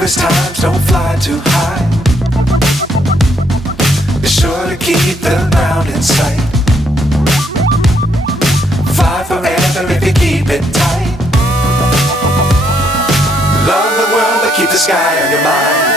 dangerous times, don't fly too high. Be sure to keep the ground in sight. Fly forever if you keep it tight. Love the world, but keep the sky on your mind.